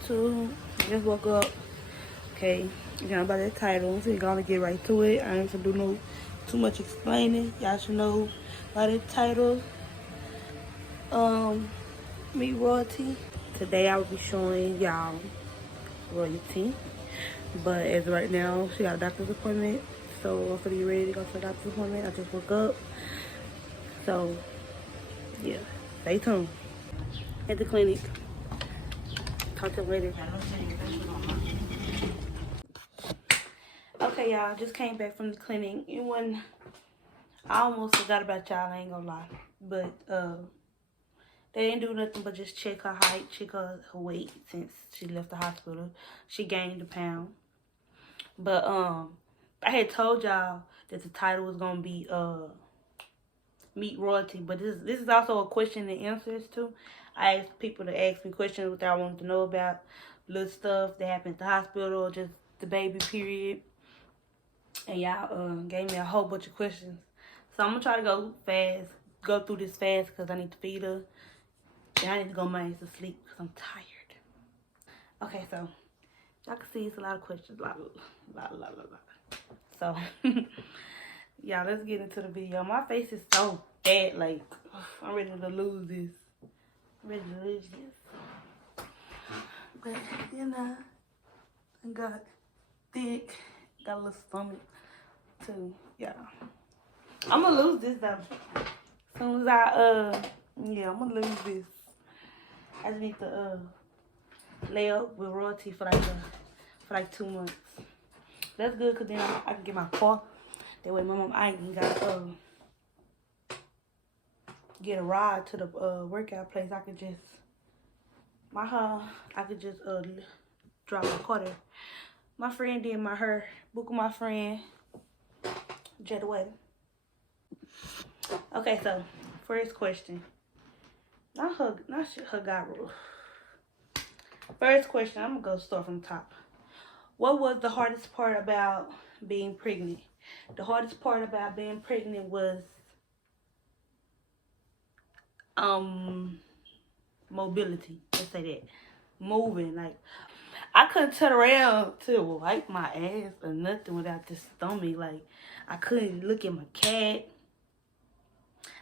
YouTube. I just woke up. Okay, you know about that title, so you're gonna get right to it. I ain't gonna do no too much explaining. Y'all should know about that title. Meet Royalty. Today I will be showing y'all Royalty. But as of right now, she got a doctor's appointment. So I'm gonna be ready to go to the doctor's appointment. I just woke up. So yeah, stay tuned. At the clinic. Talk to you later. Okay, y'all, just came back from the clinic. I almost forgot about y'all, I ain't gonna lie. But they didn't do nothing but just check her height, check her weight since she left the hospital. She gained a pound. But I had told y'all that the title was gonna be Meet Royalty, but this is also a question and answers too. I asked people to ask me questions what I wanted to know about, little stuff that happened at the hospital, or just the baby period. And y'all gave me a whole bunch of questions. So I'm gonna try to go through this fast because I need to feed her. And I need to go my ass to sleep because I'm tired. Okay, so y'all can see it's a lot of questions. So y'all, let's get into the video. My face is so fat, like I'm ready to lose this. But you know, I got thick, got a little stomach too. Yeah, I'm gonna lose this though. As soon as I'm gonna lose this. I just need to lay up with Royalty for like 2 months. That's good, cause then I can get my car. That way, my mom I ain't gotta get a ride to the workout place. I could just drop my car there. My friend did my hair. Book with my friend Jada Wedding. Okay, so first question. Not her guy rule. First question, I'm gonna start from the top. What was the hardest part about being pregnant? The hardest part about being pregnant was mobility. Let's say that. Moving. Like I couldn't turn around to wipe my ass or nothing without this stomach. Like I couldn't look at my cat.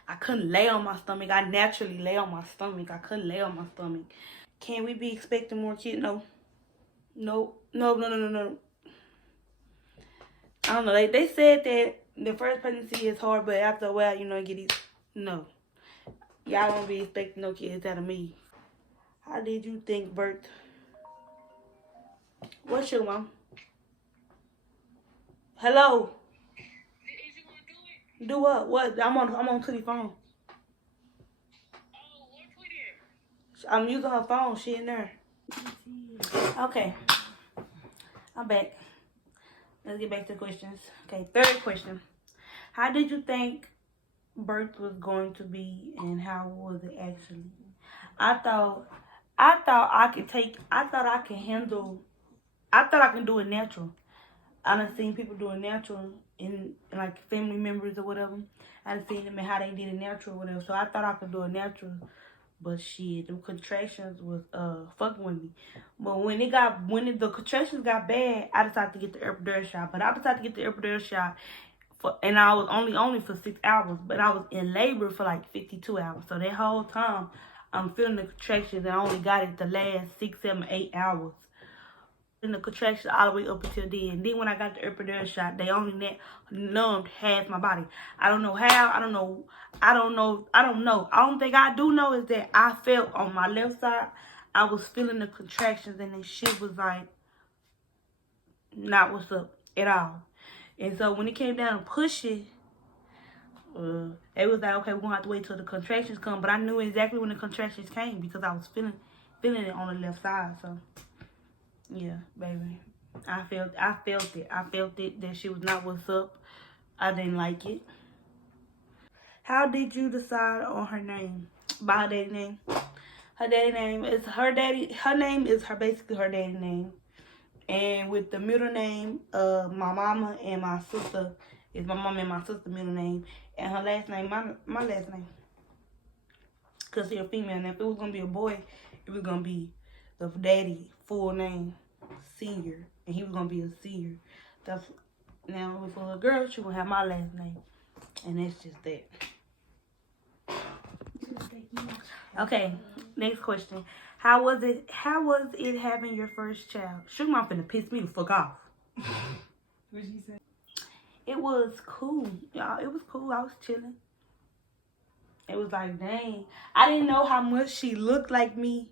I couldn't lay on my stomach. I naturally lay on my stomach. I couldn't lay on my stomach. Can we be expecting more kids? No. No. I don't know. They said that the first pregnancy is hard, but after a while, you get easy. No. Y'all won't be expecting no kids out of me. How did you think birth? What's your mom? Hello? Is you gonna do it? Do what? What? I'm on Tootie phone. Oh, what Twitter? I'm using her phone. She in there. Okay. I'm back. Let's get back to the questions. Okay, third question. How did you think birth was going to be and how was it actually? I thought I can do it natural. I done seen people do it natural in like family members or whatever. I done seen them and how they did it natural or whatever. So I thought I could do it natural. But shit, them contractions was fucking with me. But when the contractions got bad, I decided to get the epidural shot. But I decided to get the epidural shot and I was only for 6 hours, but I was in labor for like 52 hours. So that whole time I'm feeling the contractions and I only got it the last 6, 7, 8 hours. And the contractions all the way up until then. Then when I got the epidural shot, they only numbed half my body. I don't know how. I don't know. I don't think I do know is that I felt on my left side, I was feeling the contractions and the shit was like not what's up at all. And so when it came down to push it, it was like, okay, we're gonna have to wait till the contractions come. But I knew exactly when the contractions came because I was feeling it on the left side. So yeah, baby. I felt it. I felt it that she was not what's up. I didn't like it. How did you decide on her name? By her daddy name? Her name is basically her daddy name. And with the middle name, my mama and my sister is my mama and my sister middle name. And her last name, my last name. Because she's a female. And if it was going to be a boy, it was going to be the daddy full name, Senior, and he was gonna be a senior. That's now if for a girl, she gonna have my last name, and that's just that. Okay, next question. How was it having your first child? Sugar mom finna piss me the fuck off. What'd you say? It was cool, y'all. It was cool. I was chilling. It was like, dang. I didn't know how much she looked like me.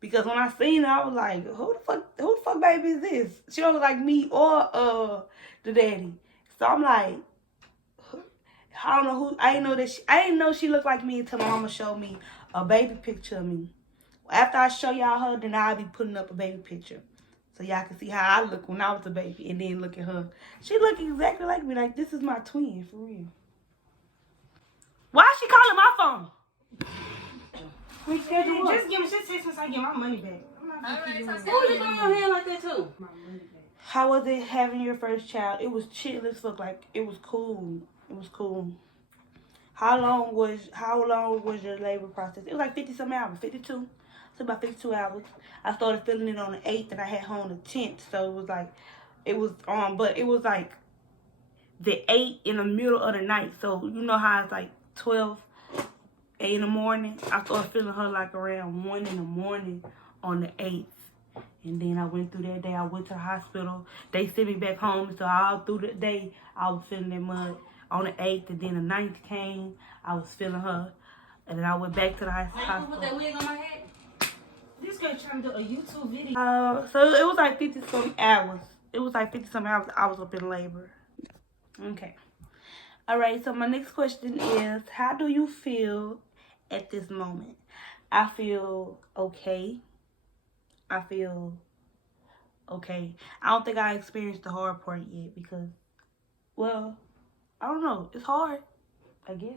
Because when I seen her, I was like, who the fuck baby is this? She don't look like me or the daddy. So I'm like, I don't know who. I didn't know she looked like me until my mama showed me a baby picture of me. After I show y'all her, then I'll be putting up a baby picture. So y'all can see how I look when I was a baby, and then look at her. She look exactly like me. Like, this is my twin, for real. Why is she calling my phone? Just give me just text me so I get my money back. I'm not gonna keep doing that. Who you doing your hair like that too? My money back. How was it having your first child? It was chill as fuck. Like, it was cool. It was cool. How long was your labor process? It was like 50-some hours, 52. It's about 52 hours. I started feeling it on the 8th, and I had her on the 10th. So it was like, but it was like the 8th in the middle of the night. So you know how it's like 12, 8 in the morning. I started feeling her like around 1 in the morning on the 8th. And then I went through that day. I went to the hospital. They sent me back home. So all through the day, I was feeling that mud. On the 8th, and then the 9th came, I was feeling her. And then I went back to the hospital. Now you put that wig on my head? This girl trying to do a YouTube video. So it was like 50-some hours. It was like 50-some hours I was up in labor. Okay. All right, so my next question is, how do you feel at this moment? I feel okay. I feel okay. I don't think I experienced the hard part yet because, well, I don't know. It's hard, I guess.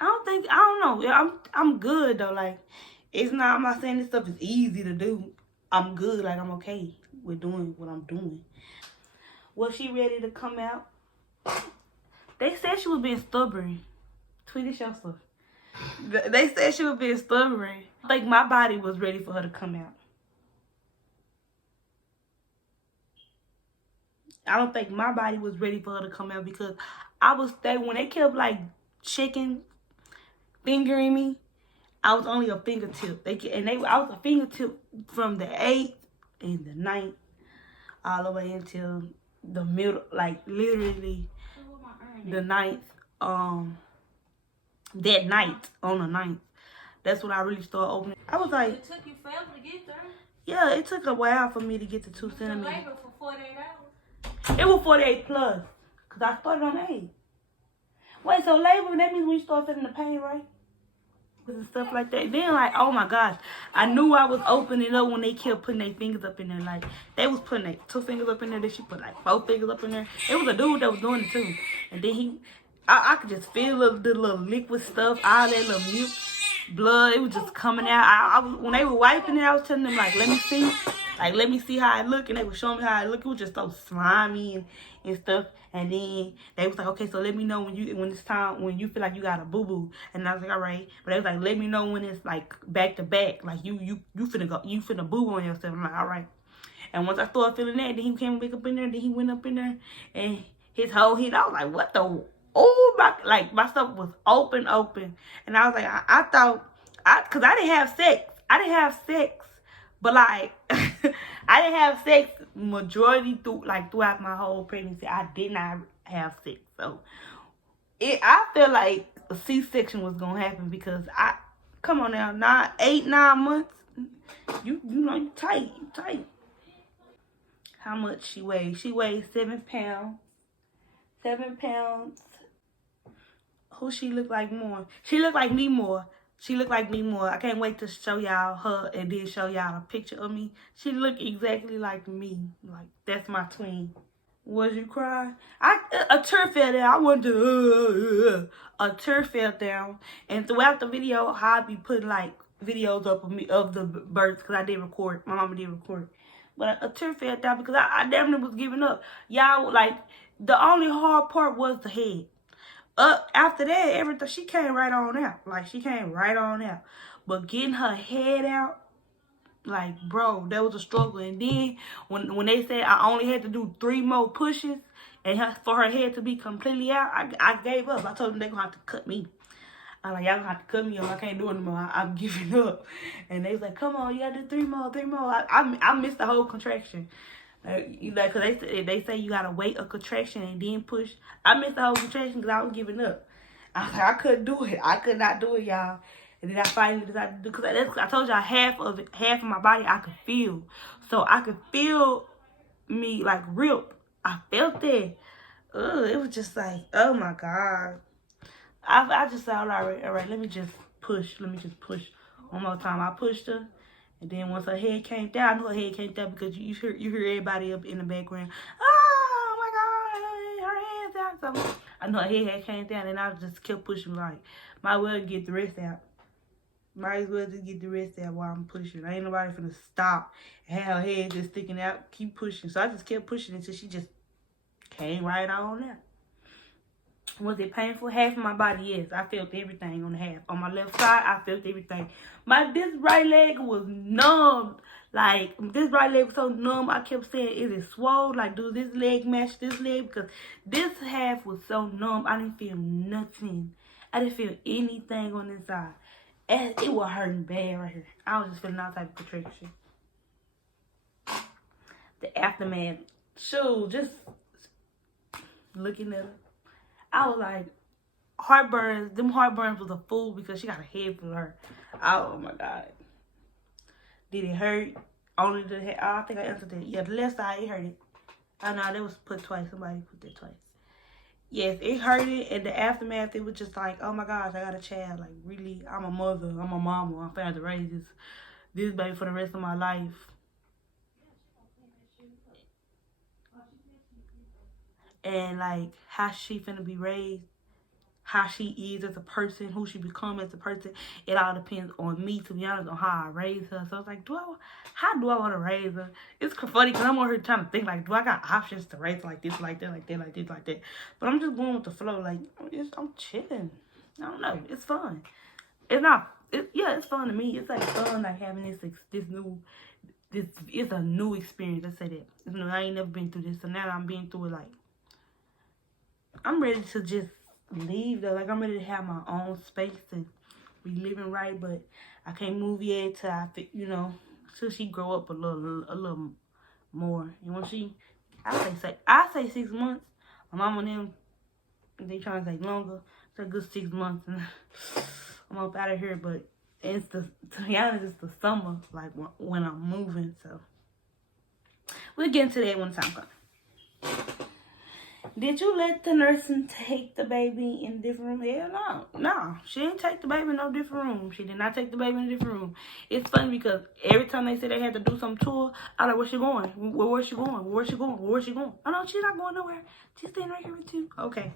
I don't know. Yeah, I'm good though. Like, I'm not saying this stuff is easy to do. I'm good. Like, I'm okay with doing what I'm doing. Was she ready to come out? They said she was being stubborn. Tweet it yourself. They said she was being stubborn. I think my body was ready for her to come out. I don't think my body was ready for her to come out because when they kept like fingering me, I was only a fingertip. I was a fingertip from the 8th and the 9th all the way until the middle, like literally the 9th. That night on the 9th, that's when I really started opening. I was like, It took you forever to get there. yeah, it took a while for me to get to 2 You was in centimeters. labor for 48 hours. It was 48 plus, because I started on 8. Wait, so labor, that means when you start feeling the pain, right? And stuff like that. Then, like, oh my gosh, I knew I was opening up when they kept putting their fingers up in there. Like, they was putting their 2 fingers up in there, then she put like 4 fingers up in there. It was a dude that was doing it too. And then I could just feel the little liquid stuff, all that little milk, blood, it was just coming out. When they were wiping it, I was telling them, like, let me see how it look, and they were showing me how it look. It was just so slimy and stuff. And then they was like, okay, so let me know when it's time, when you feel like you got a boo-boo. And I was like, all right. But they was like, let me know when it's like back to back, like you finna boo on yourself. I'm like, all right. And once I started feeling that, then he came back up in there, then he went up in there, and his whole head, I was like, what the, oh, my stuff was open. And I was like, I thought, cause I didn't have sex, but like, I didn't have sex majority throughout my whole pregnancy. I did not have sex. So I feel like a C-section was gonna happen because come on now, 9 months, you know, you tight. How much she weighs? She weighs 7 pounds. 7 pounds. Who she look like more? She look like me more. I can't wait to show y'all her and then show y'all a picture of me. She look exactly like me. Like, that's my twin. Was you crying? A tear fell down. I wanted to, a tear fell down. And throughout the video, I be putting like videos up of me, of the births, because I did record. My mama did record. But a tear fell down because I damn near was giving up. Y'all, like, the only hard part was the head. After that, everything, she came right on out. Like, she came right on out. But getting her head out, Like, bro, that was a struggle. And then when they said I only had to do 3 more pushes for her head to be completely out, I gave up. I told them they're going to have to cut me. I'm like, y'all gonna have to cut me off. I can't do it anymore. I'm giving up. And they was like, come on, you gotta do 3 more, 3 more. I missed the whole contraction. Cause they say you gotta wait a contraction and then push. I missed the whole contraction because I was giving up. I was like, I couldn't do it. I could not do it, y'all. And then I finally decided to do, because I told y'all half of my body I could feel. So I could feel me like rip. I felt that. It was just like, oh my God. I just said, all right, let me just push one more time. I pushed her, and then once her head came down, I knew her head came down because you hear everybody up in the background. Oh my God, her head's out. So I know her head came down, and I just kept pushing. Like, might as well get the rest out. Might as well just get the rest out while I'm pushing. Ain't nobody finna stop and have her head just sticking out. Keep pushing. So I just kept pushing until she just came right on out. Was it painful? Half of my body, yes. I felt everything on the half. On my left side, I felt everything. This right leg was numb. Like, this right leg was so numb, I kept saying, is it swole? Like, do this leg match this leg? Because this half was so numb, I didn't feel nothing. I didn't feel anything on this side. And it was hurting bad right here. I was just feeling all type of contraction. The aftermath. Shoot, just looking at her. I was like, heartburns. Them heartburns was a fool because she got a head full of her. Oh my God. Did it hurt? Only the head. I think I answered that. Yeah, the left side, it hurted. I know that was put twice. Somebody put that twice. Yes, it hurted. And the aftermath, it was just like, oh my gosh, I got a child. Like, really, I'm a mother. I'm a mama. I'm finna have to raise this baby for the rest of my life. And like, how she finna be raised, how she is as a person, who she become as a person, it all depends on me, to be honest, on how I raise her. So it's like, how do I want to raise her? It's funny because I'm over here trying to think, like, do I got options to raise her like this, like that, like that, like this, like that? But I'm just going with the flow. Like, I'm chilling. I don't know. It's fun. It's fun to me. It's like fun, like having it's a new experience. Let's say that. I ain't never been through this, so now I'm being through it. Like, I'm ready to just leave though. Like, I'm ready to have my own space and be living right, but I can't move yet till she grow up a little more. And when I say 6 months. My mom and them, they trying to say longer. It's a good 6 months, and I'm up out of here. But to be honest, it's the summer, like when I'm moving. So we'll get into that when time comes. Did you let the nursing take the baby in a different room? Hell no. No, she didn't take the baby in no different room. She did not take the baby in a different room. It's funny because every time they said they had to do something to her, I was like, where's she going? Where's she going? Where's she going? Where's she going? Oh, no, she's not going nowhere. She's staying right here with you. Okay.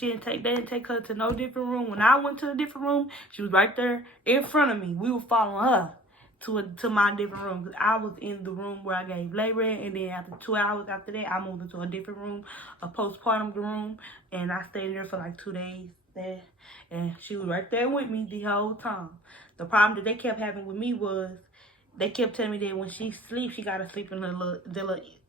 They didn't take her to no different room. When I went to a different room, she was right there in front of me. We were following her to my different room, because I was in the room where I gave labor, and then after 2 hours after that, I moved into a different room, a postpartum room, and I stayed there for like 2 days there, and she was right there with me the whole time. The problem that they kept having with me was they kept telling me that when she sleeps, she gotta sleep in the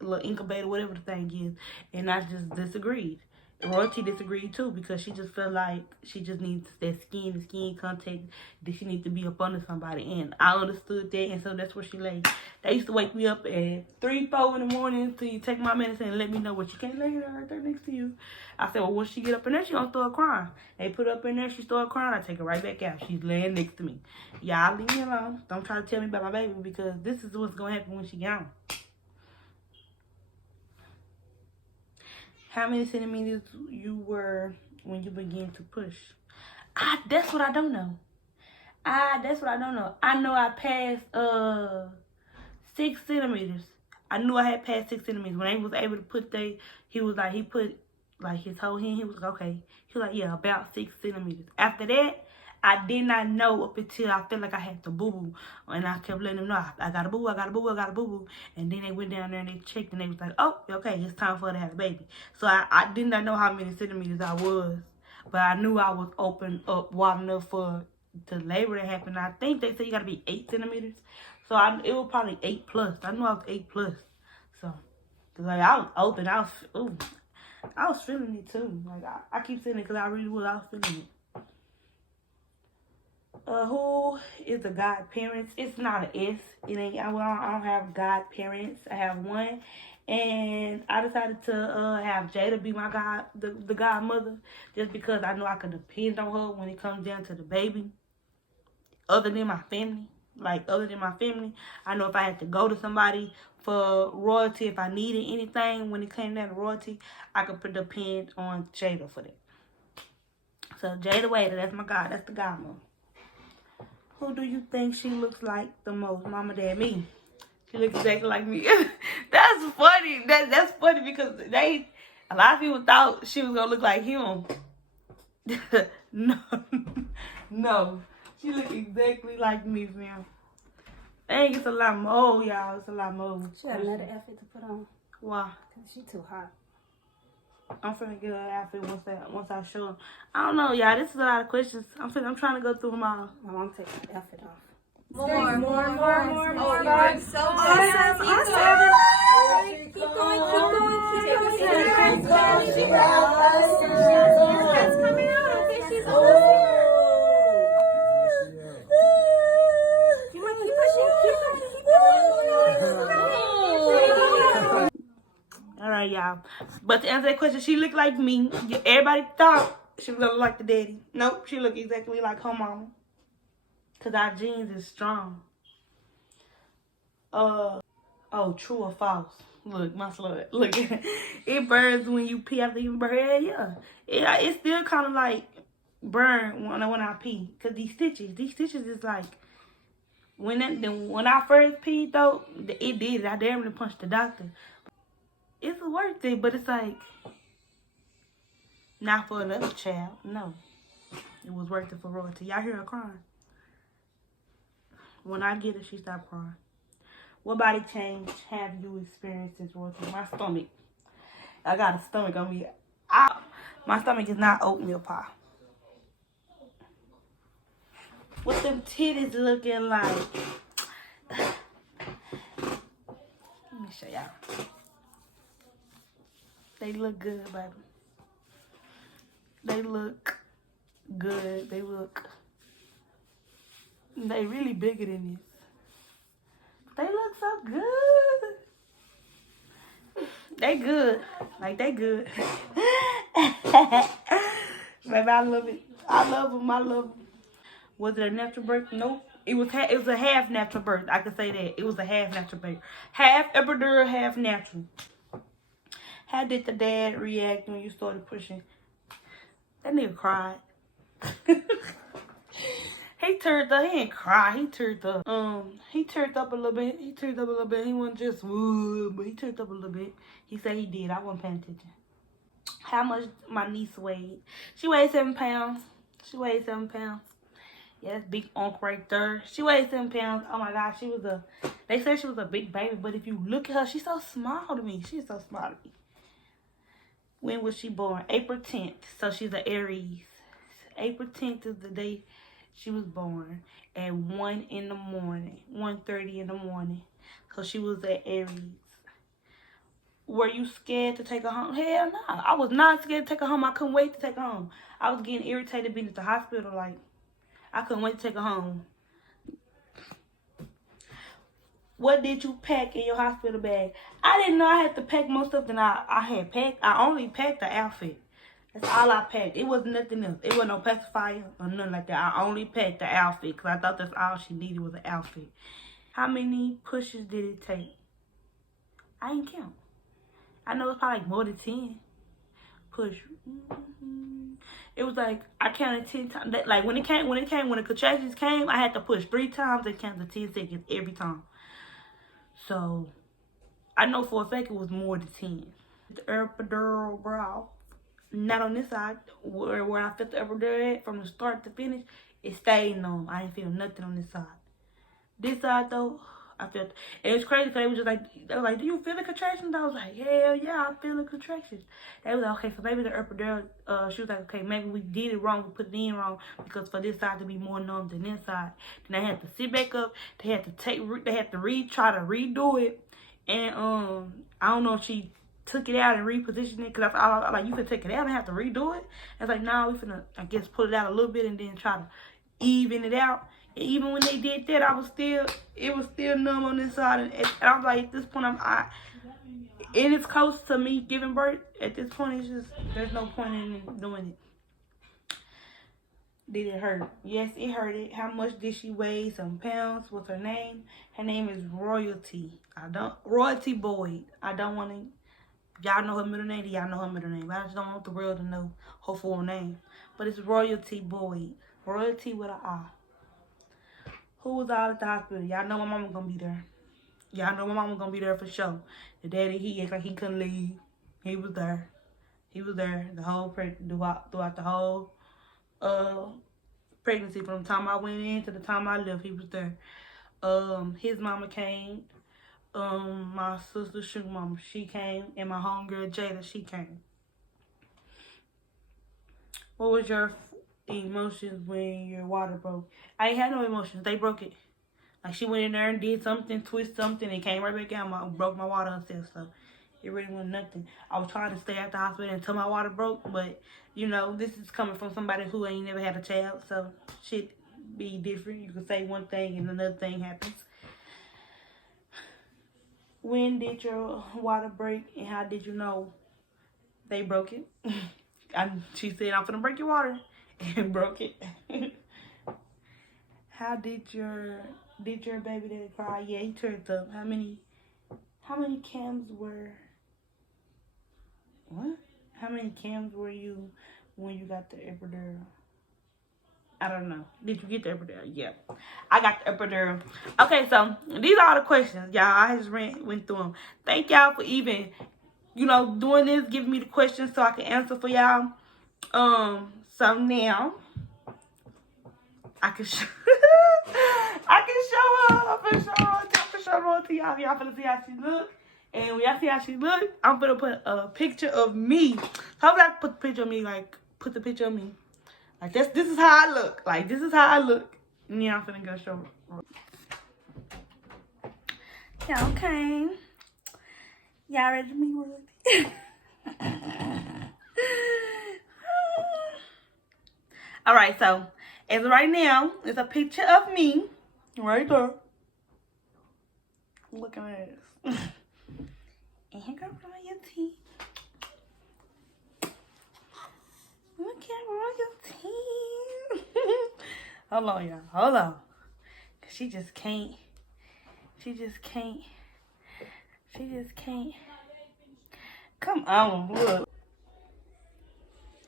little incubator, whatever the thing is, and I just disagreed. Royalti disagreed too, because she just felt like she just needs that skin contact, that she needs to be up under somebody, and I understood that, and so that's where she lay. They used to wake me up at 3, 4 in the morning to take my medicine and let me know, what, you can't lay her right there next to you. I said, well, once she get up in there, she gonna start crying. They put her up in there, she started crying, I take her right back out. She's laying next to me. Y'all leave me alone. Don't try to tell me about my baby, because this is what's gonna happen when she gone. How many centimeters you were when you began to push? That's what I don't know. I know I passed 6 centimeters. I knew I had passed 6 centimeters. When they was able to put he put like his whole hand, he was like, okay. He was like, yeah, about 6 centimeters. After that, I did not know up until I felt like I had to boo-boo. And I kept letting them know, I got a boo-boo, I got a boo-boo, I got a boo-boo. And then they went down there and they checked, and they was like, oh, okay, it's time for her to have a baby. So I did not know how many centimeters I was. But I knew I was open up wide enough for to labor that happened. I think they said you gotta be 8 centimeters. So it was probably 8 plus. I knew I was 8 plus. So like I was open. I was feeling it too. Like I keep saying it because I really was. I was feeling it. Who is the godparents? It's not an S. It ain't. I don't have godparents. I have one, and I decided to have Jada be my the godmother, just because I know I can depend on her when it comes down to the baby. Other than my family, I know if I had to go to somebody for royalty, if I needed anything when it came down to royalty, I could depend on Jada for that. So Jada Wader, that's my god. That's the godmother. Who do you think she looks like the most? Mama, dad, me. She looks exactly like me. That's funny. That's funny because a lot of people thought she was gonna look like him. No, no. She look exactly like me, fam. Dang, it's a lot more, y'all. It's a lot more. She got another outfit to put on. Why? Cause she too hot. I'm finna get her outfit once I show her. I don't know, y'all. This is a lot of questions. I'm trying to go through them all. My mom take the outfit off. More. Oh, you're so awesome. Keep going. That's coming out. Okay, she's almost here. Keep pushing. All right, y'all. But to answer that question, she looked like me. Everybody thought she was gonna look like the daddy. Nope, she looked exactly like her mama. Cause our genes is strong. Oh, true or false? Look, my slut. Look, it burns when you pee after you burn. Yeah. It still kind of like burn when I pee. Cause these stitches is like when I first peed though, it did. I damn near punched the doctor. It's worth it, but it's like not for another child. No, it was worth it for royalty. Y'all hear her crying? When I get her, she stopped crying. What body change have you experienced since royalty? My stomach. I got a stomach on me. My stomach is not oatmeal pie. What them titties looking like? Let me show y'all. They look good, baby. They look good. They really bigger than this. They look so good. They good. Like, they good. Baby, I love it. I love them. Was it a natural birth? Nope. It was a half natural birth. I can say that. It was a half natural birth. Half epidural, half natural. How did the dad react when you started pushing? That nigga cried. He turned up. He didn't cry. He turned up. He turned up a little bit. He wasn't just woo, but he turned up a little bit. He said he did. I wasn't paying attention. How much my niece weighed? She weighed 7 pounds. Yeah, that's big unk right there. She weighed 7 pounds. Oh my God, they said she was a big baby, but if you look at her, she's so small to me. She's so small to me. When was she born? April 10th. So she's an Aries. April 10th is the day she was born at 1 in the morning, 1:30 in the morning. So she was an Aries. Were you scared to take her home? Hell no. I was not scared to take her home. I couldn't wait to take her home. I was getting irritated being at the hospital. Like, I couldn't wait to take her home. What did you pack in your hospital bag? I didn't know I had to pack more stuff than I had packed. I only packed the outfit. That's all I packed. It was nothing else. It wasn't no pacifier or nothing like that. I only packed the outfit because I thought that's all she needed was an outfit. How many pushes did it take? I didn't count. I know it's probably like more than 10 push. It was like I counted 10 times. Like when the contractions came, I had to push 3 times and count the 10 seconds every time. So I know for a fact it was more than 10. The epidural, bro. Not on this side where I felt the epidural at from the start to finish. It stayed numb. I didn't feel nothing on this side. This side though, I felt, and it was crazy because they was just like, they were like, do you feel the contractions? I was like, hell yeah, I feel the contractions. They was like, okay, so maybe the epidural, she was like, okay, maybe we did it wrong, we put it in wrong, because for this side to be more numb than this side. Then they had to sit back up, they had to try to redo it, and I don't know if she took it out and repositioned it, because I like, you could take it out and have to redo it. It's like, nah, we finna, I guess, pull it out a little bit and then try to even it out. And even when they did that, it was still numb on this side, and I was like, at this point, and it's close to me giving birth. At this point, it's just, there's no point in doing it. Did it hurt? Yes, it hurted. How much did she weigh? Some pounds. What's her name? Her name is Royalti. Royalty Boyd. I don't want to, y'all know her middle name. Y'all know her middle name. But I just don't want the world to know her full name. But it's Royalty Boyd. Royalty with an I. Who was all at the hospital? Y'all know my mama gonna be there. Y'all know my mama gonna be there for sure. The daddy, he acted like he couldn't leave. He was there. He was there the whole throughout the whole pregnancy, from the time I went in to the time I left. He was there. His mama came. My sister's sugar mama, she came, and my homegirl Jada, she came. What was your emotions when your water broke? I ain't had no emotions. They broke it. Like, she went in there and did something, twist something, and came right back out. Broke my water herself. So it really wasn't nothing. I was trying to stay at the hospital until my water broke, but you know, this is coming from somebody who ain't never had a child, so shit be different. You can say one thing and another thing happens. When did your water break, and how did you know they broke it? She said, I'm finna break your water, and broke it. How did your baby daddy cry? Yeah, he turned up. How many cams were, what? How many cams were you when you got the epidural? I don't know. Did you get the epidural? Yeah, I got the epidural. Okay, so these are all the questions, y'all. I just went through them. Thank y'all for even, doing this, giving me the questions so I can answer for y'all. So now I can show her. I'm finna show her to y'all. Y'all finna see how she look. And when y'all see how she look, I'm finna put a picture of me. Hopefully I can put the picture of me, put the picture of me. Like, this is how I look. Like, this is how I look. And then I'm finna go show her. Y'all okay? Y'all ready to meet Royalti? Alright, so as of right now, it's a picture of me right there. Look at this. And here goes Royalti. Look at Royalti. Hold on, y'all. Hold on. Cause she just can't. Come on, look.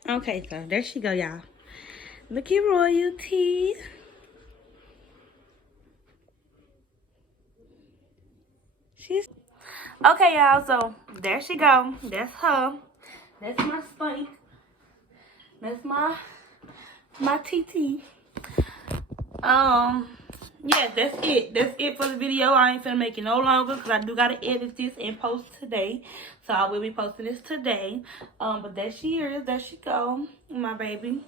Okay, so there she go, y'all. Look at Royalti. She's okay, y'all. So there she go. That's her. That's my spank. That's my TT. Yeah, that's it. That's it for the video. I ain't finna make it no longer because I do gotta edit this and post today. So I will be posting this today. But there she is. There she go, my baby.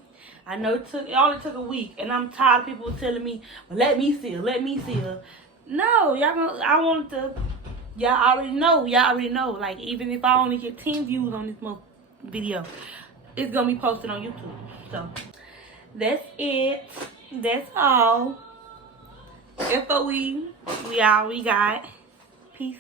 I know it only took a week, and I'm tired of people telling me, well, let me see her. No, I want to. Y'all already know. Like, even if I only get 10 views on this video, it's gonna be posted on YouTube. So that's it. That's all. FOE, we all we got. Peace.